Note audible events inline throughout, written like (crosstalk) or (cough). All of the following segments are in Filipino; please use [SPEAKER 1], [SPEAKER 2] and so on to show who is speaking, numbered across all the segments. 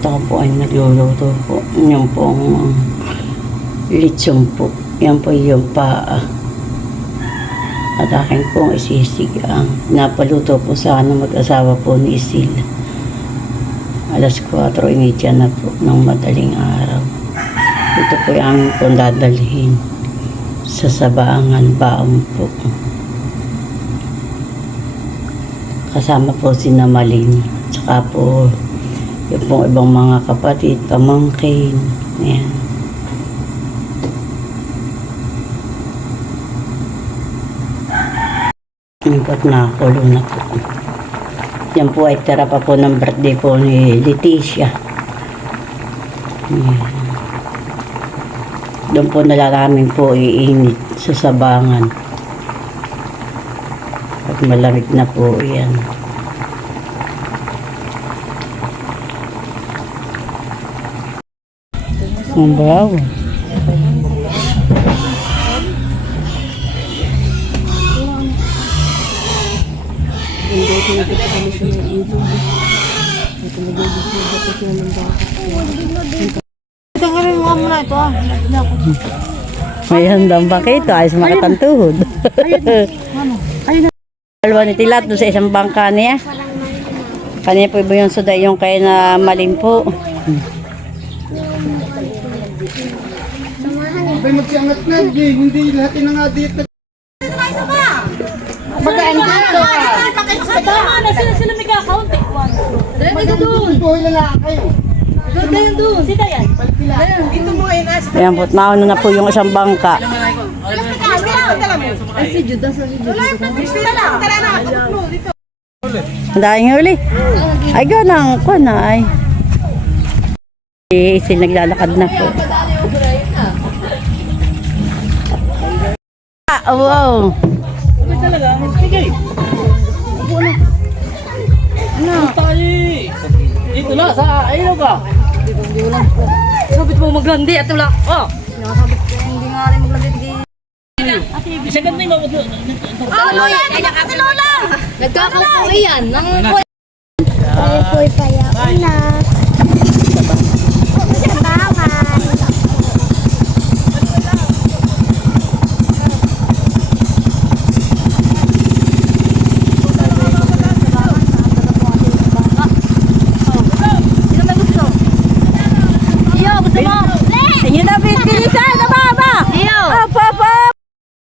[SPEAKER 1] At ako po ay nagluluto po. Yan po ang litsong po. Yan po yung paa. At akin pong isisigang. Napaluto po sa ng mag-asawa po ni Isil. Alas 4.30 na po ng madaling araw. Ito po aming pong dadalhin sa sabaangan baon po. Kasama po si Namalin. Tsaka po yung pong ibang mga kapatid, pamangkin. Ayan. Impot na kulo na po. Yan po ay tira pa po ng birthday po ni Leticia. Ayan. Doon po nalalamin po iinit sa sabangan. At malamig na po yan. Ang bravo.
[SPEAKER 2] Tanggalin mo muna ito ah.
[SPEAKER 1] May handang bakito, ayos makatantuhod.
[SPEAKER 2] Ano?
[SPEAKER 1] Dalawa ni Tilat doon sa isang bangka niya. Kanya po iba yung suday yung kaya na malimpo.
[SPEAKER 3] Abay magsiangat na, hindi, hindi lahat ng nga dito.
[SPEAKER 2] Bagaan dito ah. na sila sila may kakaunti. Dahil doon.
[SPEAKER 3] Buhay na lang kayo.
[SPEAKER 2] Dahil doon. Sita yan.
[SPEAKER 3] Ito mo ay nasa.
[SPEAKER 1] Ayan po, nauna na po yung isang bangka.
[SPEAKER 2] Ay si Judas na si Judas.
[SPEAKER 1] Ang daming huli. Ay, ganang, ko na ay. Eh, naglalakad na po. Ah, wow.
[SPEAKER 4] Dito na, sa ayun ka.
[SPEAKER 2] Sabit mo maglandi at wala. Oh. Nakasabit ko hindi nga rin maglandi.
[SPEAKER 4] Isa ganda yung mabot.
[SPEAKER 2] Ano yan? Kaya kasi lola. Nagkakapo yan. Nang
[SPEAKER 5] Ako'y payaon na. Sabangan.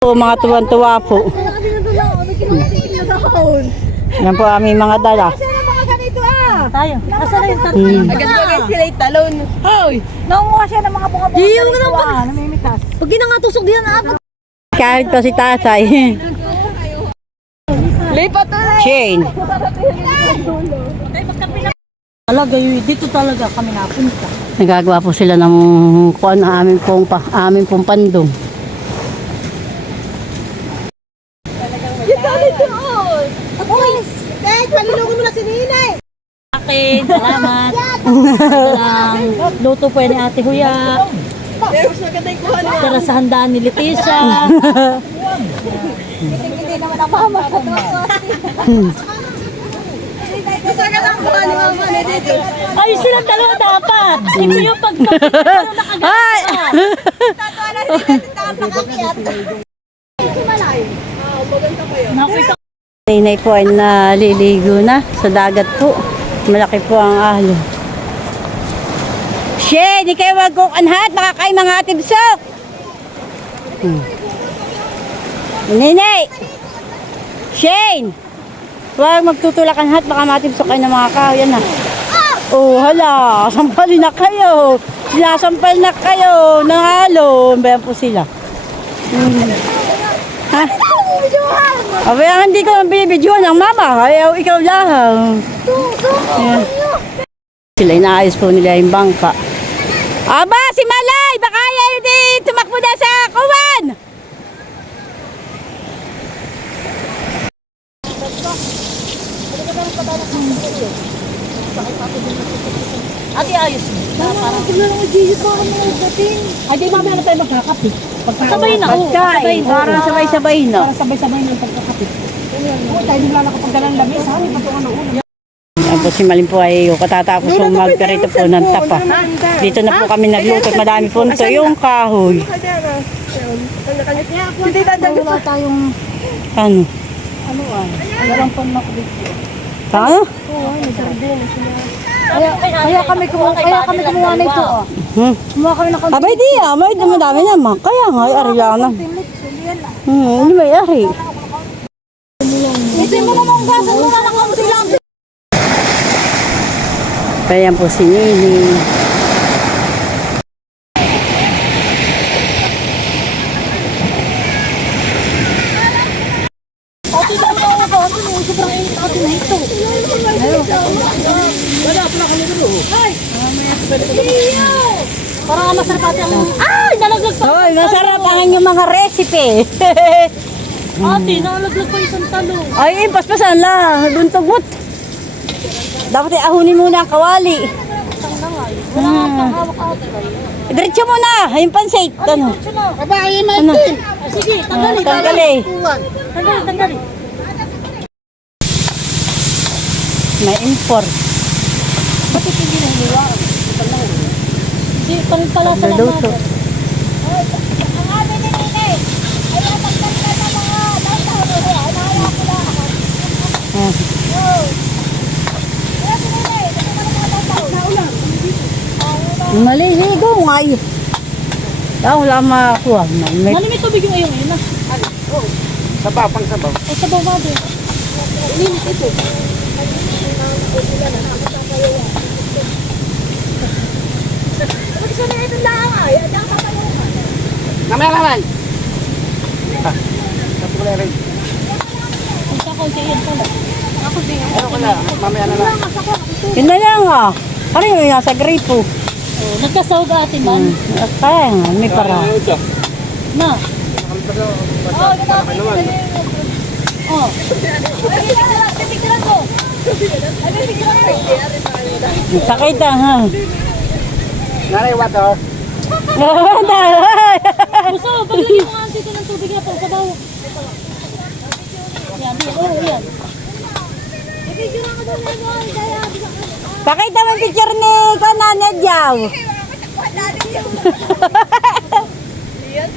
[SPEAKER 1] Po, mga tuwan-tuwa po. Yan po aming mga dala.
[SPEAKER 2] Tayo. Nasaan na yung tatlo?
[SPEAKER 1] Hmm.
[SPEAKER 2] Agad guys sila yung talon. Hoy!
[SPEAKER 5] Nangunguha siya ng mga bunga-bunga.
[SPEAKER 2] Ka nang pag...
[SPEAKER 5] Namimitas.
[SPEAKER 2] Pag ginangatusok diyan na apat.
[SPEAKER 1] Kahit pa si tatay.
[SPEAKER 2] Lipat ulit.
[SPEAKER 1] Shane.
[SPEAKER 2] Talaga. Dito talaga kami napunta.
[SPEAKER 1] Nagagawa po sila ng kuan ang aming pong, pa, aming pong pandong.
[SPEAKER 5] Uy! Dahil palulungan mo na si Ninay.
[SPEAKER 2] Akin, salamat. Lang, luto po yan ni Ate Huya. Para sa handaan ni Leticia.
[SPEAKER 5] Hindi naman ang mama ko.
[SPEAKER 2] Ay, silang dalawa dapat. Ito yung pag
[SPEAKER 1] Ay!
[SPEAKER 2] Nakita
[SPEAKER 1] Ninay po ay naliligo na sa dagat po. Malaki po ang alo. Shane, di kayo magkukanhat. Baka kayo mga tibsok. Hmm. Ninay! Shane! Huwag magtutulakan hat. Baka matibsok kayo ng mga kahoy. Yan na. Oh, hala. Sampalin na kayo. Sinasampal na kayo ng alo. Bayan po sila. Hmm. Ha? Abay, ang hindi ko bibidyoan ang mama. Ayaw, ikaw lang. Ayan. Sila inaayos po nila yung bangka. Aba, si Malay! Baka ayaw di tumakbo na sa kuwan!
[SPEAKER 2] Ate, ayos mo. Parang
[SPEAKER 4] Ay, di mamaya na tayo magkakapit.
[SPEAKER 2] sabay na. oo,
[SPEAKER 1] Pagkain, para sabay-sabay na.
[SPEAKER 4] Para sabay-sabay ng pagkakapit. Oo, tayo din lang nakapagdalang lamis, ha? Hindi pa ito ano ulo.
[SPEAKER 1] Po po si Malin po ay katatapos po magkarito po ng tapa. Dito na po kami nagluto. Madami po nito yung kahoy.
[SPEAKER 5] Hindi dadagdag. Wala tayong...
[SPEAKER 1] Ano?
[SPEAKER 5] Walang pang makubit.
[SPEAKER 1] Ano?
[SPEAKER 5] Kaya, kaya kami kumuha, kaya kami kumuha na ito. Oh.
[SPEAKER 1] Hmm.
[SPEAKER 5] Kumuha kami ng
[SPEAKER 1] Abay di ah, may madami naman. Kaya nga, ay ari lang na. Hmm, hindi may ari.
[SPEAKER 5] Ito mo namang gasa muna ng kaunti lang.
[SPEAKER 1] Kaya po si Nini.
[SPEAKER 5] Ate lang mo ako ba? Ano yung sobrang init ate na ito?
[SPEAKER 2] Para masarap ate ang... Ay! Nalaglag pa!
[SPEAKER 1] Hoy, masarap ang yung mga recipe.
[SPEAKER 2] Ate, nalaglag pa isang talo.
[SPEAKER 1] ay, paspasan la. Duntugot. Dapat ay ahunin muna ang kawali.
[SPEAKER 2] Wala nga pang hawak ate.
[SPEAKER 1] Diretso mo na, yung pansit. Ano?
[SPEAKER 2] Diretso na.
[SPEAKER 3] Babae, may
[SPEAKER 1] Ano?
[SPEAKER 2] Ah, Sige,
[SPEAKER 1] Ah,
[SPEAKER 2] tanggalin.
[SPEAKER 1] Tanggali.
[SPEAKER 2] Tanggalin, tanggalin.
[SPEAKER 1] May import.
[SPEAKER 2] Bakit hindi na hiniwaran? Hindi, pang palasa lang
[SPEAKER 1] Luluto.
[SPEAKER 2] natin.
[SPEAKER 1] Maliligo nga yun. Ah, wala makakuha. May
[SPEAKER 2] Mali may tubig yung ayong yun ah.
[SPEAKER 3] Sabaw, pang sabaw.
[SPEAKER 2] O sabaw ba din? Linis ito.
[SPEAKER 3] Namaya naman. Ah, sabi ko na rin.
[SPEAKER 2] Sa kaunti yan pala.
[SPEAKER 3] Ano ko na, mamaya na lang.
[SPEAKER 1] Yun na lang ah. Ano yung nasa gripo?
[SPEAKER 2] Oh, nagkasawag ate man.
[SPEAKER 1] At kaya nga, may para.
[SPEAKER 2] Na. Oh,
[SPEAKER 1] Sakit ah, ha.
[SPEAKER 3] Nanay, water. (laughs)
[SPEAKER 2] gusto mo, paglagyan mo nga dito ng tubig na pang sabaw. Yan, yan, oh, yan.
[SPEAKER 1] Pakita mo yung picture ni Kanana Diyaw. (laughs)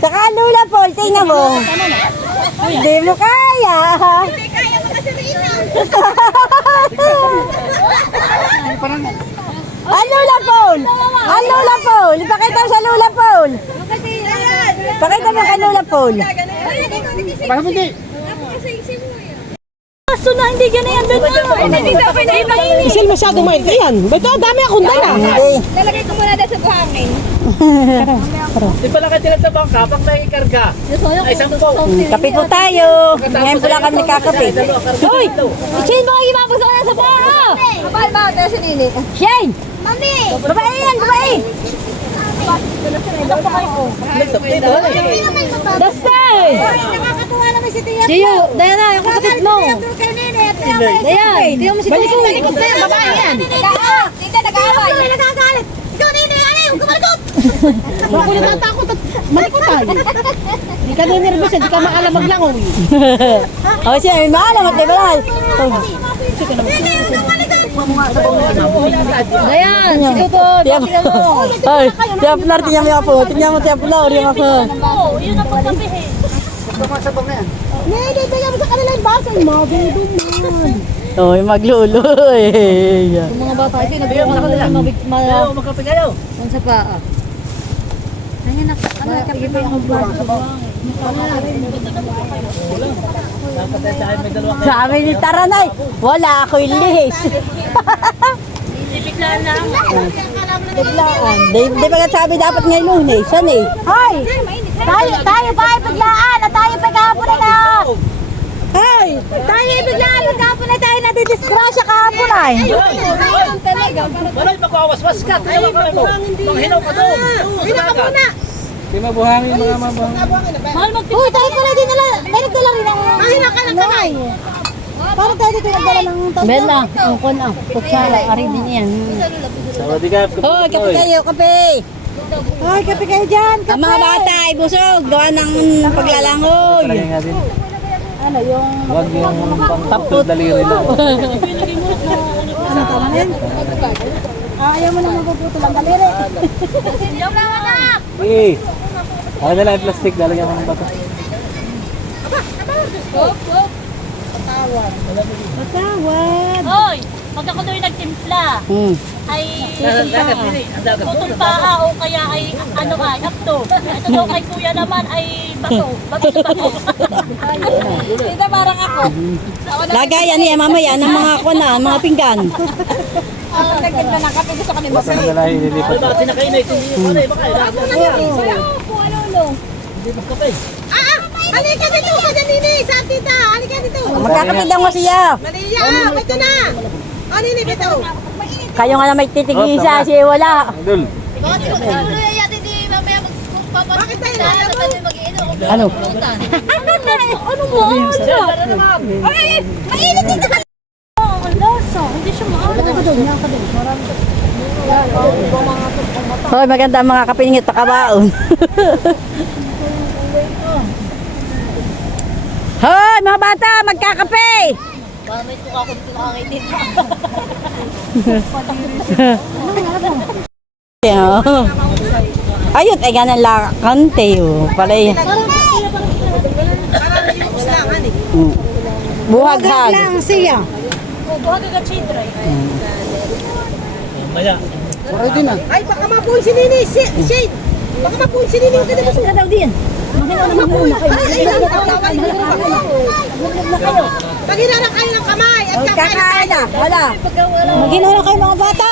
[SPEAKER 1] Saka Lula Paul, tingnan mo. Hindi mo kaya. (laughs) Ang Lula Paul! Ang Lula Paul! Ipakita mo sa Lula Paul! Pakita mo kay Lula Paul.
[SPEAKER 3] Bakit hindi?
[SPEAKER 2] Kaso na, hindi ganyan yan doon na. Hindi mainit.
[SPEAKER 5] Isil masyadong mainit yan. Ba't ang dami akong dala? Lalagay ko muna dyan sa buhangin.
[SPEAKER 4] Di pala ka tila sa bangka, pag nakikarga. Ay, isang po.
[SPEAKER 1] Kape po tayo. Ngayon po lang kami kakape. Hoy! Shane, baka ibabagsak ka na sa baha!
[SPEAKER 5] Kapal ba? Tayo si Nini.
[SPEAKER 1] Shane!
[SPEAKER 5] Mami!
[SPEAKER 1] Babae yan, babae!
[SPEAKER 5] Nakakatuwa naman si Tia.
[SPEAKER 1] Tiyo, Diana, yung kapatid mo.
[SPEAKER 5] Dayan,
[SPEAKER 1] Tiyo mo si
[SPEAKER 5] Balik
[SPEAKER 1] Tiyo.
[SPEAKER 5] ko, balik ko sa'yo, babae yan. Hindi ka nag-aaway. Ikaw nagagalit. Ikaw Nini, ano yung kumalikot? Ako natatakot at malikot tayo. Hindi ka ninervous, hindi ka maalam maglangoy.
[SPEAKER 1] Oh, siya, may maalam at di ba lang?
[SPEAKER 5] Dayan, si Tuto.
[SPEAKER 1] Tiyo mo. Ay, tiyo po natin niya may ako. Tingnan mo, tiyo po lang, yung ako.
[SPEAKER 2] Oh, yun ang pagkabihin.
[SPEAKER 3] Sabaw na yan.
[SPEAKER 5] Nene, bigyan mo sa kanila yung basay mo. Bibo man. (laughs)
[SPEAKER 1] Oh, yung maglulo. eh.
[SPEAKER 5] Yung mga bata, ito, nabigyan ko na kanila yung mabig, ma...
[SPEAKER 4] Ayaw, magkape kayo.
[SPEAKER 5] Kung sa paa. Ayan na, ano, kapag yung buwan.
[SPEAKER 4] Dapat tayo sa.
[SPEAKER 1] Sabi ni Taranay, wala ako yung lihis.
[SPEAKER 2] Bigla lang.
[SPEAKER 1] Biglaan. Di, di ba sabi dapat ngayon lunes? Saan eh?
[SPEAKER 5] Hoy! Tayo, tayo pa ay biglaan at tayo pa na.
[SPEAKER 1] Ay!
[SPEAKER 5] Tayo ay biglaan at kahapon na tayo nadidisgrasya kahapon ay.
[SPEAKER 4] Walay, magwawaswas ka. Tayo ka mo. Panghilaw ka doon. Doon sa dagat.
[SPEAKER 3] Di mabuhangin mga mabuhangin.
[SPEAKER 2] Mahal mag
[SPEAKER 5] Uy, tayo pala din nila. May nagdala rin ang... Ay, nakalang kamay. Parang tayo dito nagdala ng tawag.
[SPEAKER 1] Bella, ang kon ah. Kutsara, ari din yan.
[SPEAKER 3] Sabi ka.
[SPEAKER 1] Oh, kape kayo, kape.
[SPEAKER 5] Ay, kape kayo dyan.
[SPEAKER 1] Ang mga bata ay busog, gawa ng paglalangoy.
[SPEAKER 5] Ano yung...
[SPEAKER 3] Huwag yung
[SPEAKER 1] Tapot.
[SPEAKER 3] daliri lang. (laughs)
[SPEAKER 5] Ano tama na yan? Ah, ayaw mo na mapuputol ang daliri. (laughs)
[SPEAKER 4] Eh. Ako na lang yung plastic, lalagyan ko ng bato.
[SPEAKER 5] Patawad.
[SPEAKER 2] Hoy, pag ako doon nagtimpla,
[SPEAKER 1] Hmm.
[SPEAKER 2] ay putol paa o kaya ay ano ay apto. Ito daw kay kuya naman ay bato. Bato sa bato. (laughs) Tita parang ako.
[SPEAKER 1] Lagayan niya mamaya ng mga kuna, mga pinggan.
[SPEAKER 2] Nagtimpla ng kape gusto kami
[SPEAKER 4] Basta na nila ililipat.
[SPEAKER 3] Ano ba tinakainay? Kung ano eh, baka
[SPEAKER 5] Ah, halika dito, kadanini, sa tita. Halika dito.
[SPEAKER 1] Magkakapit lang mo siya.
[SPEAKER 5] Maria, ito na. O, nini, dito.
[SPEAKER 1] Kayo nga na may titigisa, siya wala.
[SPEAKER 4] Dul.
[SPEAKER 5] Bakit tayo
[SPEAKER 1] Ano?
[SPEAKER 2] Ano mo? Ay, mainit dito ka. Ang lasa, hindi siya maalat.
[SPEAKER 1] Hoy, maganda ang mga kapiningit pakabaon. (laughs) Hoy, mga bata, magkakape!
[SPEAKER 2] Parang may tuka ko dito nakangiti.
[SPEAKER 1] Yeah. Ayot, ay ganang lakante oh. Palay. Mm. Buhaghag.
[SPEAKER 5] lang siya.
[SPEAKER 2] Buhag ka chidra.
[SPEAKER 3] Maya.
[SPEAKER 5] Ay, baka mapuin si Nini. Si, Shade. Baka mapuin si Nini. Huwag ka na daw din. Mapuin. Ay, ay, ay. Paghilala kayo ng kamay. At kakain
[SPEAKER 1] na. Wala. Maginaw na kayo mga bata.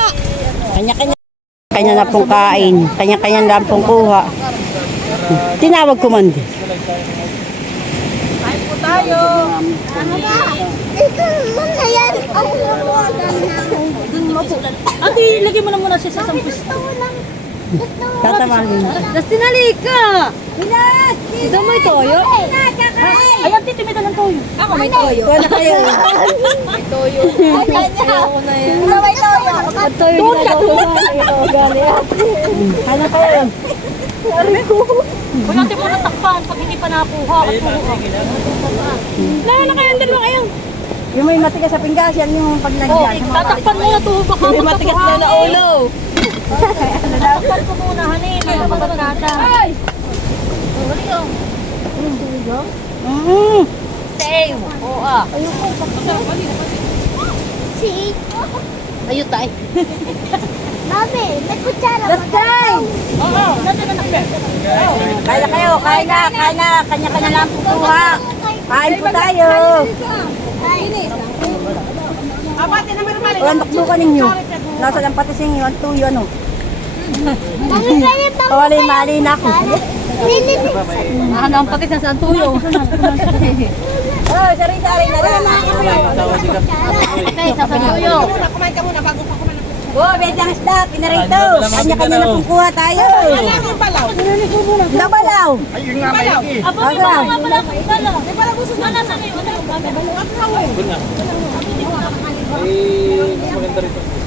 [SPEAKER 1] Kanya-kanya. Kanya na pong kain. Kanya-kanya lang pong kuha. Tinawag ko man din.
[SPEAKER 2] Ate, lagay mo na muna siya sa isang pisto.
[SPEAKER 1] Tatamagin.
[SPEAKER 2] Tapos tinalik ka. Ito may toyo? Ay, ang titi, may dalang toyo. Ako may toyo.
[SPEAKER 1] Kuha na kayo. (laughs)
[SPEAKER 2] May toyo. Ayoko na yan. May toyo. Ang toyo doon ka
[SPEAKER 1] Ano kayo?
[SPEAKER 2] Huwag natin muna takpan pag hindi pa nakuha. At kuha. Lala na kayo, dalawa kayo.
[SPEAKER 1] Yung may matigas sa pinggas, yan yung pag
[SPEAKER 2] Oh,
[SPEAKER 1] nagyan.
[SPEAKER 2] tatakpan mo na to. Baka
[SPEAKER 1] May matigas na na ulo.
[SPEAKER 2] Tatakpan ko muna, hanin. Mga kabarkada. Ay!
[SPEAKER 1] Mm.
[SPEAKER 2] Same. Oo ah. Ayun tayo.
[SPEAKER 5] Mami, may kutsara.
[SPEAKER 1] Lastay!
[SPEAKER 2] Oo. Natin na nakbe.
[SPEAKER 1] Kaya kayo, kain na, kain na. Kanya-kanya lang po kuha. Kain po tayo.
[SPEAKER 5] Abate na meron
[SPEAKER 1] Walang bakbukan ninyo. Nasa lang pati sing yun, tuyo ano. Kawali mali na ako.
[SPEAKER 2] Ano ang patis na sa tuyo?
[SPEAKER 1] Oh, sari-sari na lang.
[SPEAKER 2] Okay, sa tuyo.
[SPEAKER 5] Kumain ka muna bago pa kumain.
[SPEAKER 1] Oh, bedang isda, pinarito. Kanya-kanya na po kuha tayo.
[SPEAKER 5] Wala akong balaw.
[SPEAKER 1] Nabalaw.
[SPEAKER 3] Ayun nga, maigi.
[SPEAKER 2] Aba, may mga nga pala akong. May pala gusto na. Ano, saan yun? Ano yung kami?
[SPEAKER 4] Eh, maganda rito.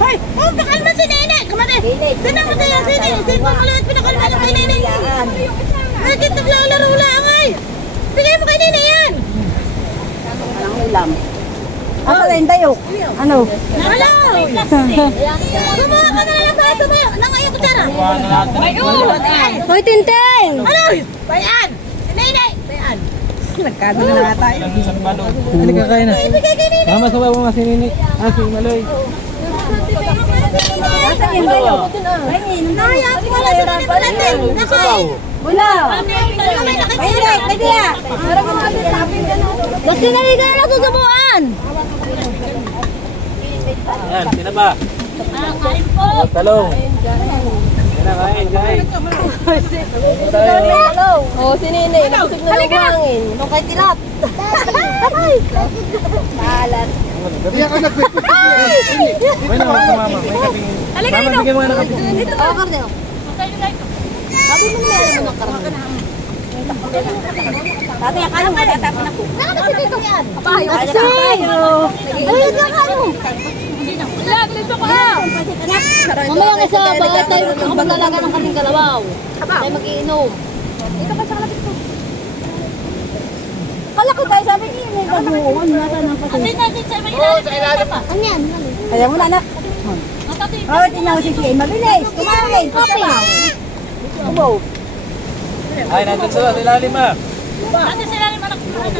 [SPEAKER 5] Hoy, oh, pakalma si Nene. Kumate. Tinan mo tayo si Nene. Sino mo ulit pinakalma na kay Nene? Bakit naglalaro lang ay? Bigay mo kay Nene yan.
[SPEAKER 1] Anong ulam? Asa na yung dayok? Ano?
[SPEAKER 5] Wala. Gumawa ka na lang baso mo. Nang ayong kutsara.
[SPEAKER 4] Natin.
[SPEAKER 1] Hoy, Tinteng!
[SPEAKER 5] Ano? Bayan. Nene. Bayan.
[SPEAKER 1] Nagkago na nga tayo.
[SPEAKER 4] Ano ka na? Mama, sabaw mo nga si Nini. Ah, si Maloy.
[SPEAKER 1] Asa yung dayok?
[SPEAKER 5] Naya, wala si Nene natin. Nakain.
[SPEAKER 1] Wala. Pwede, pwede ya.
[SPEAKER 2] Basta naliga na susubuan.
[SPEAKER 4] Yan, sino ba?
[SPEAKER 2] Ah, kain po.
[SPEAKER 4] Talong. Kain, kain.
[SPEAKER 2] Oh, si Nene. Nabusog na yung hangin. Nung kay Tilat.
[SPEAKER 3] Kaya ka nagpipipili.
[SPEAKER 4] May naman sa mama. May kaping... Mama, bigyan mo nga ng kaping.
[SPEAKER 2] Dito. Magkayo na ito. Sabi mo na meron mo ng karne.
[SPEAKER 1] Dati akala mo tatapon ako.
[SPEAKER 5] Nakakasi dito yan.
[SPEAKER 2] Papayo.
[SPEAKER 1] Kasi!
[SPEAKER 5] Ayun ka ka mo.
[SPEAKER 2] Lag, lito ka! Mamaya nga sa bahay tayo ako maglalaga ng kaming kalabaw. Tayo mag-iinom.
[SPEAKER 1] Kala ko tayo sabi niya may baguhan. Nasa ng pati.
[SPEAKER 2] Atin natin sa may ilalim.
[SPEAKER 5] Ano yan?
[SPEAKER 1] Ayaw mo na, anak. Oh, tingnan mo si Shane. Mabilis. Kumain. Kumain. Ubo.
[SPEAKER 4] Ay, nandun sa ilalim ah.
[SPEAKER 2] Dati sila ko.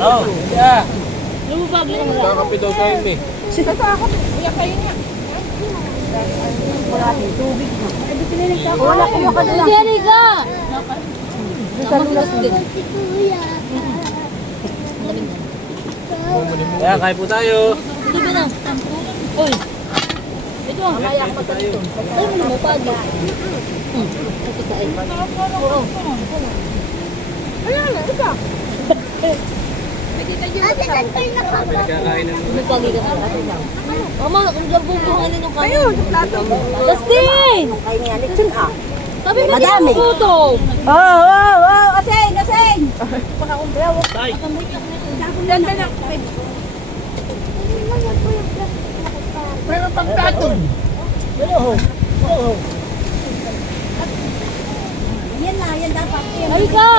[SPEAKER 4] Oo. Yeah.
[SPEAKER 2] Lumubag lang mo.
[SPEAKER 4] Kakapi daw tayo eh.
[SPEAKER 1] Sino pa ako? Iyak kayo niya. Wala tayong tubig na. Wala kayo ka doon.
[SPEAKER 2] Jerry ka!
[SPEAKER 4] Kaya, kain po tayo.
[SPEAKER 2] Hindi na. Uy. Ito ang kaya ko
[SPEAKER 4] tayo.
[SPEAKER 2] Ay, mo lumupag. Hmm. Ito tayo. Oo.
[SPEAKER 4] Kakain ng
[SPEAKER 2] Lumupag ka na. Mama, kung gabubuhan nyo kayo. Ayun, plato. Dustin!
[SPEAKER 1] Kayo nga lechon ah.
[SPEAKER 2] Sabi mo
[SPEAKER 1] Madami.
[SPEAKER 2] di ako puto.
[SPEAKER 1] Oh, oh, oh. Aseng, aseng.
[SPEAKER 4] Tay.
[SPEAKER 1] Ganda na.
[SPEAKER 3] Pero pagkatol.
[SPEAKER 1] Yan na, yan dapat.
[SPEAKER 2] Ay ka!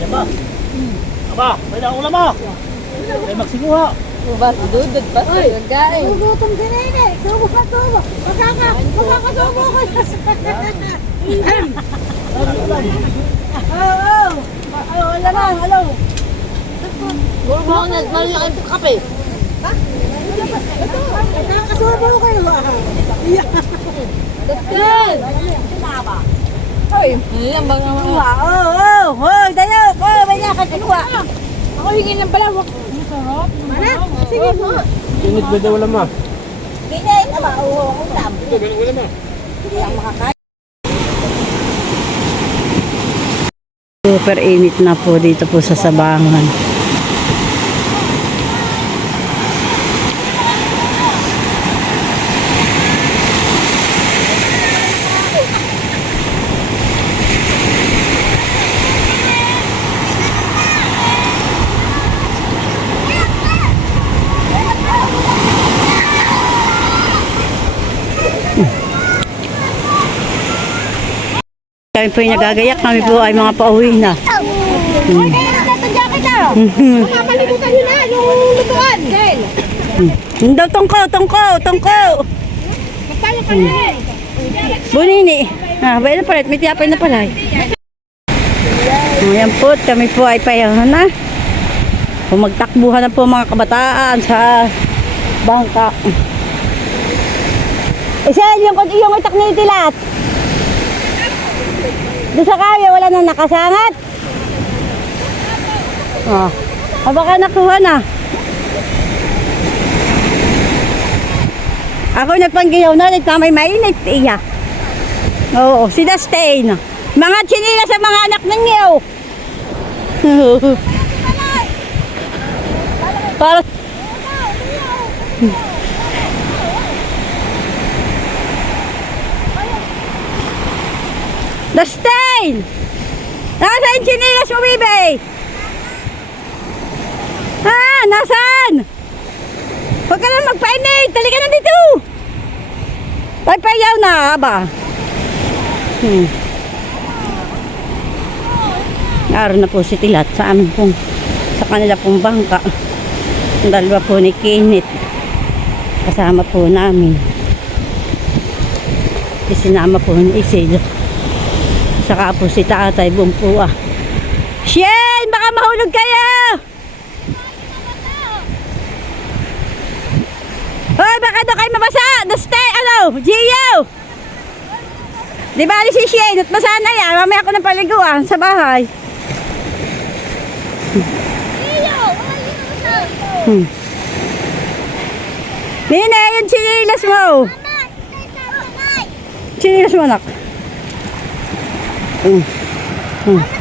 [SPEAKER 4] Yan ba? Aba, may na ulam mo. Ay, magsimuha.
[SPEAKER 2] Ba, dudod ba? Uy, nagkain.
[SPEAKER 1] Gutom si Nene. Subo ka, subo. Magkaka, magkakasubo ko. Oo, oo. Oo, wala na.
[SPEAKER 2] Puro mo ako na, malaki ang kape.
[SPEAKER 1] Magkakasubo kayo.
[SPEAKER 2] Dustin!
[SPEAKER 1] Hoy.
[SPEAKER 2] Ayan, baka mga...
[SPEAKER 1] Oo, oo, oo. Dayo, oo, may nga kakinuha.
[SPEAKER 2] Ako hingin ng balawak.
[SPEAKER 1] Mana? Sige mo.
[SPEAKER 4] Init ba daw mo?
[SPEAKER 1] Kinit, aba, oo, ulam.
[SPEAKER 4] Ito, ganun ulam mo.
[SPEAKER 1] Hindi lang makakain. Super init na po dito po sa Sabangan. Kami po yung nagagayak, kami po ay mga pauwi na.
[SPEAKER 5] Makakalimutan nyo na yung lutuan. Del.
[SPEAKER 1] Yung daw tongko, tongko, tongko.
[SPEAKER 5] Magtayo ka na eh.
[SPEAKER 1] Bunini. Ah, ba na pala, may tiyapay na pala. Ayan po, kami po ay payahan na. Pumagtakbuhan na po mga kabataan sa bangka. Isa, yung, yung itak ni Tilat. Doon sa kaya, wala na nakasangat. Oh. Ah, baka nakuha na. Ako nagpanggiyaw na, nagtamay mainit, iya. Oo, si Dustin. Mga chinila sa mga anak ninyo. (laughs) Para Dustin! Nasaan yung chinilas mo, baby? Ha? Nasaan? Huwag ka na magpainit. Tali ka na dito. Pagpayaw na, ba? Hmm. Naroon na po si Tilat sa amin pong sa kanila pong bangka. Ang dalawa po ni Kinit. Kasama po namin. Isinama po ni Isil. Saka po si Tatay Bumpua. Shen! Baka mahulog kayo! Hoy, baka doon kayo mabasa! Daste, ano? Gio! Di ba si Shane at basa na yan? Mamaya ako ng paliguan sa bahay. Hmm. Nina, yung chinilas mo. Chinilas mo, anak. Hmm. Hmm.